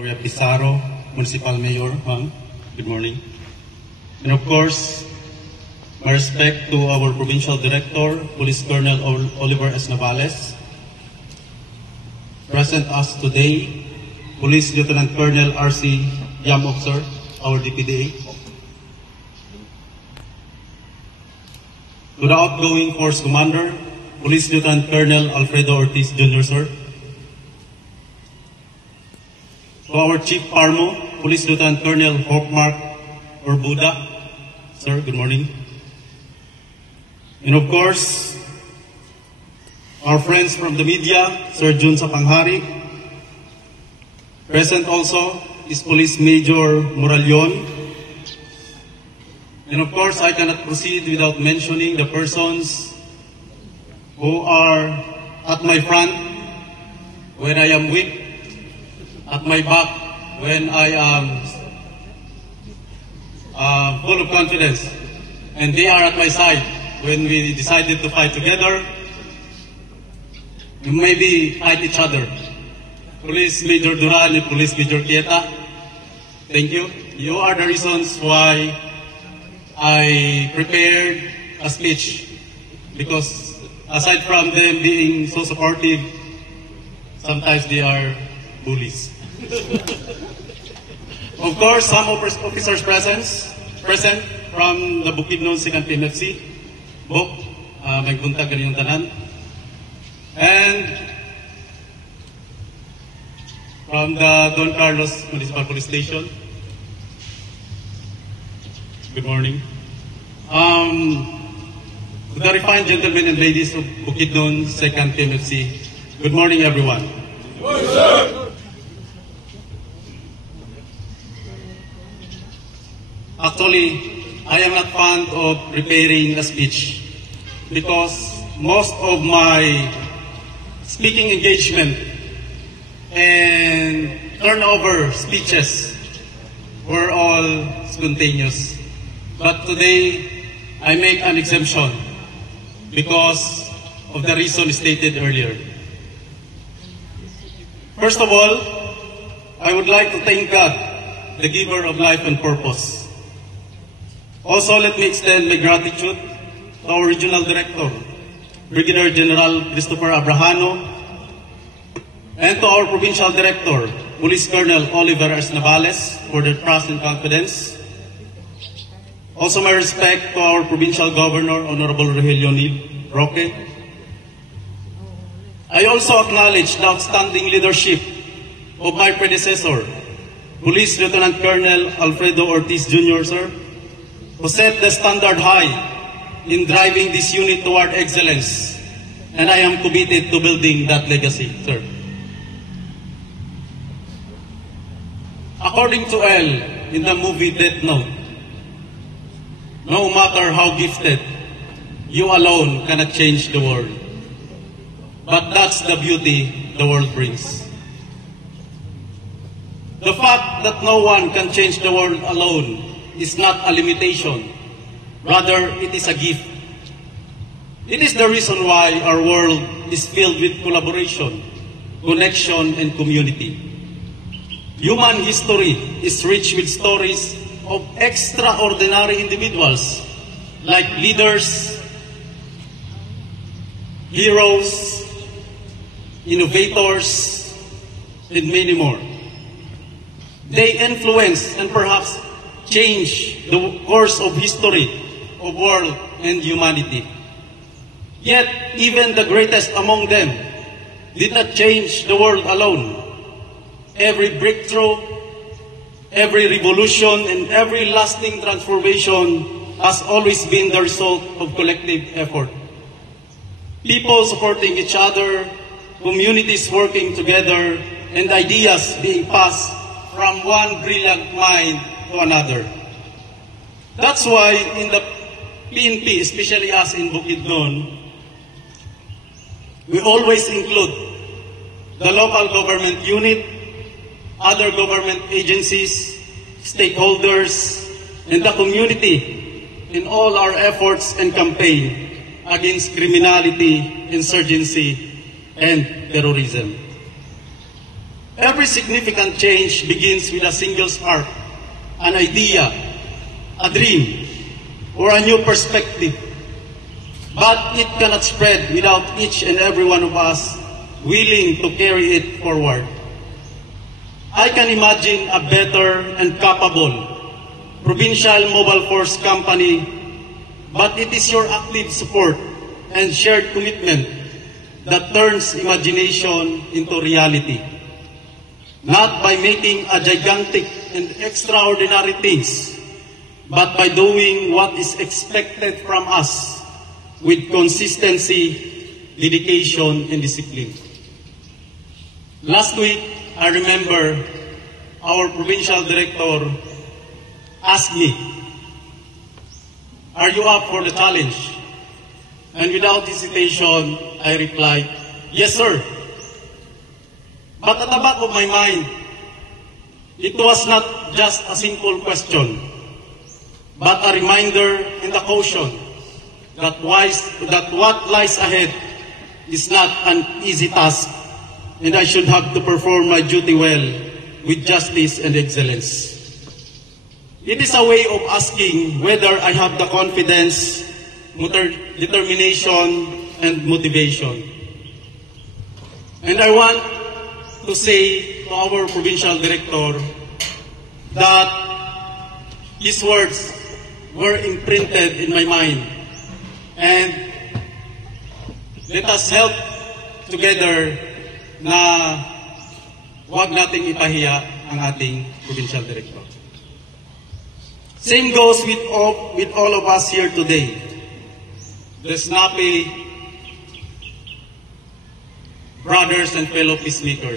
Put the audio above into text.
Gloria Pizarro, Municipal Mayor, ma'am. Good morning. And of course, my respect to our Provincial Director, Police Colonel Oliver S. Navales. Present us today, Police Lieutenant Colonel R.C. Yamok, sir, our DPDA. To the outgoing Force Commander, Police Lieutenant Colonel Alfredo Ortiz Jr., sir. To our Chief Parmo, Police Lieutenant Colonel Hawkmark Orbuda, sir, good morning. And of course, our friends from the media, Sir Jun Sapanghari. Present also is Police Major Moralion. And of course, I cannot proceed without mentioning the persons who are at my front when I am weak, at my back when I am full of confidence, and they are at my side when we decided to fight together. We maybe fight each other. Police Major Duran and Police Major Kieta, thank you. You are the reasons why I prepared a speech, because aside from them being so supportive, sometimes they are bullies. Of course, some officers present from the Bukidnon 2nd PMFC, Buk, magbuntag ganyan tanan. And from the Don Carlos Municipal Police Station, good morning. To the refined gentlemen and ladies of Bukidnon 2nd PMFC, good morning everyone. Good morning, sir. Actually, I am not fond of preparing a speech because most of my speaking engagement and turnover speeches were all spontaneous. But today, I make an exemption because of the reason stated earlier. First of all, I would like to thank God, the giver of life and purpose. Also, let me extend my gratitude to our Regional Director, Brigadier General Christopher Abrahano, and to our Provincial Director, Police Colonel Oliver S. Navales, for their trust and confidence. Also, my respect to our Provincial Governor, Honorable Rogelio Roque. I also acknowledge the outstanding leadership of my predecessor, Police Lieutenant Colonel Alfredo Ortiz Jr., sir, who set the standard high in driving this unit toward excellence, and I am committed to building that legacy, sir. According to L in the movie Death Note, no matter how gifted, you alone cannot change the world. But that's the beauty the world brings. The fact that no one can change the world alone is not a limitation. Rather, it is a gift. It is the reason why our world is filled with collaboration, connection, and community. Human history is rich with stories of extraordinary individuals like leaders, heroes, innovators, and many more. They influence and perhaps change the course of history of world and humanity. Yet, even the greatest among them did not change the world alone. Every breakthrough, every revolution, and every lasting transformation has always been the result of collective effort. People supporting each other, communities working together, and ideas being passed from one brilliant mind to another. That's why in the PNP, especially us in Bukidnon, we always include the local government unit, other government agencies, stakeholders, and the community in all our efforts and campaign against criminality, insurgency, and terrorism. Every significant change begins with a single spark, an idea, a dream, or a new perspective. But it cannot spread without each and every one of us willing to carry it forward. I can imagine a better and capable provincial mobile force company, but it is your active support and shared commitment that turns imagination into reality. Not by making a gigantic and extraordinary things, but by doing what is expected from us with consistency, dedication, and discipline. Last week, I remember our provincial director asked me, "Are you up for the challenge?" And without hesitation, I replied, "Yes, sir." But at the back of my mind, it was not just a simple question, but a reminder and a caution that what lies ahead is not an easy task, and I should have to perform my duty well with justice and excellence. It is a way of asking whether I have the confidence, determination, and motivation. And I want to say to our provincial director that his words were imprinted in my mind. And let us help together na huwag nating ipahiya ang ating provincial director. Same goes with all of us here today. The snappy brothers and fellow peacemakers.